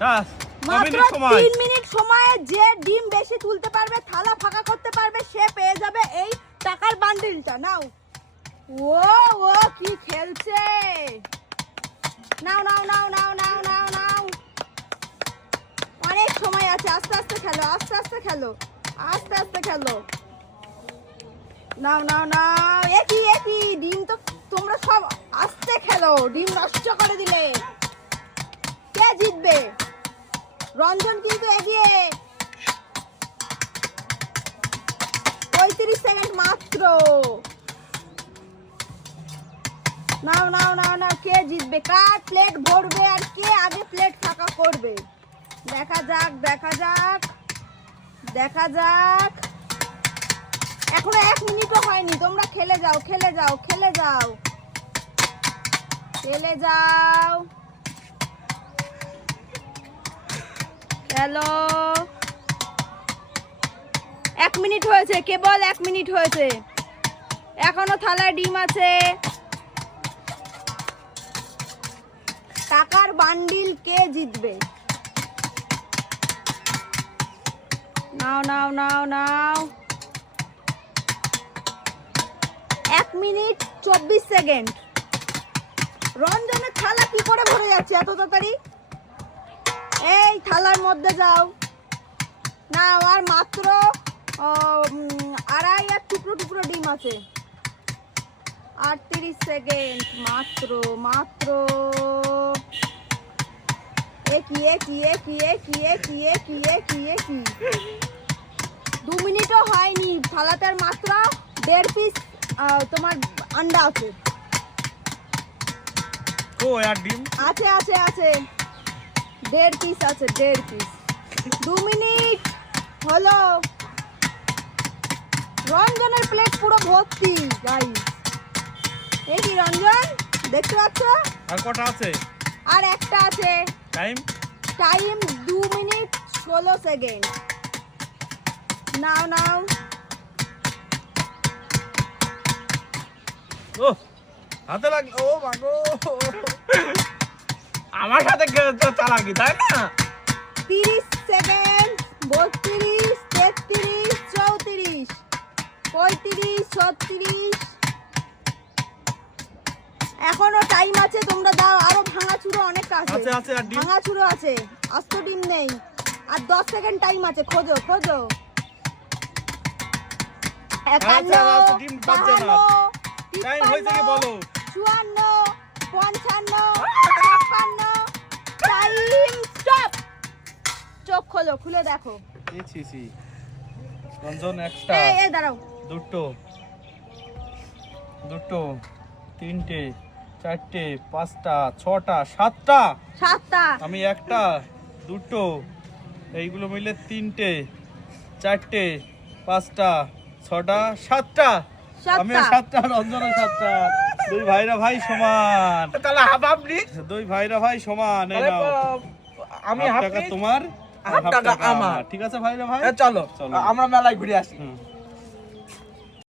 মাত্র তিন মিনিট সময়ে যে ডিম বেশি তুলতে পারবে থালা ফাঁকা করতে পারবে সে পেয়ে যাবে এই টাকার বান্ডিলটা নাও। ও ও কি খেলছে? নাও নাও নাও নাও নাও নাও নাও। অনেক সময় আছে আস্তে আস্তে খেলো আস্তে আস্তে খেলো আস্তে আস্তে খেলো। নাও নাও নাও একই একই ডিম তো তোমরা সব আস্তে খেলো ডিম নষ্ট করে দিলে। কে জিতবে? রঞ্জন কিন্তু এগিয়ে। পঁয়ত্রিশ সেকেন্ড মাত্র। নাও নাও নাও নাও, কে জিতবে? কার প্লেট ভরবে আর কে আগে প্লেট ফাঁকা করবে? দেখা যাক দেখা যাক দেখা যাক। এখনও এক মিনিটও হয়নি। তোমরা খেলে যাও খেলে যাও খেলে যাও। খেলে যাও। হ্যালো এক মিনিট হয়েছে কেবল এক মিনিট হয়েছে। এখনও থালায় ডিম আছে। টাকার বান্ডিল কে জিতবে? নাও নাও নাও নাও। এক মিনিট চব্বিশ সেকেন্ড। রঞ্জনের থালা কি করে ভরে যাচ্ছে এত তাড়াতাড়ি? এই থালার মধ্যে যাও। না আর মাত্র আড়াই আর টুকরো টুকরো ডিম আছে। আটত্রিশ সেকেন্ড মাত্র মাত্র। এ কি এ কি এ কি এ কি এ কি এ কি এ কি এ কি? দু মিনিটও হয়নি থালাটার মাত্র দেড় পিস তোমার আন্ডা আছে। আছে আছে আছে। দেড় পিস আছে দেড় পিস দু মিনিট হলো। রঞ্জনের প্লেট পুরো ভর্তি গাই এই কি রঞ্জন? দেখতে পাচ্ছ? আর কটা আছে? আর একটা আছে। টাইম টাইম দু মিনিট ষোলো সেকেন্ড নাও নাও। ও হাতে লাগ ও মাগো। আমার সাথে চালাকি তাই না? তিরিশ সেকেন্ড বত্রিশ তেত্রিশ চৌত্রিশ পঁয়ত্রিশ ছত্রিশ। এখনও টাইম আছে তোমরা দাও। আরও ভাঙাচুরো অনেক আছে। ভাঙাচুরো আছে। আস্ত ডিম নেই। আর দশ সেকেন্ড টাইম আছে। খোঁজো খোঁজো। একান্ন আচ্ছা, আচ্ছা, ডিম পাচ্ছে না। বাহান্ন তিপ্পান্ন, বলো? চুয়ান্ন খোলো খুলে দেখো। ছি ছি ছি। রঞ্জন একটা এই এই দাঁড়াও। দুটো দুটো তিনটে চারটে পাঁচটা ছটা সাতটা। সাতটা। আমি একটা দুটো এইগুলো মিলে তিনটে চারটে পাঁচটা ছটা সাতটা। আমি সাতটা রঞ্জনের সাতটা। দুই ভাইরা ভাই সমান। তাহলে হাফ হাফ দুই ভাইরা ভাই সমান আমি হাফ হাফ টাকা তোমার। হাফ টাকা আমার। ঠিক আছে ভাই রে চলো চলো। আমরা মেলায় ঘুরে আসি।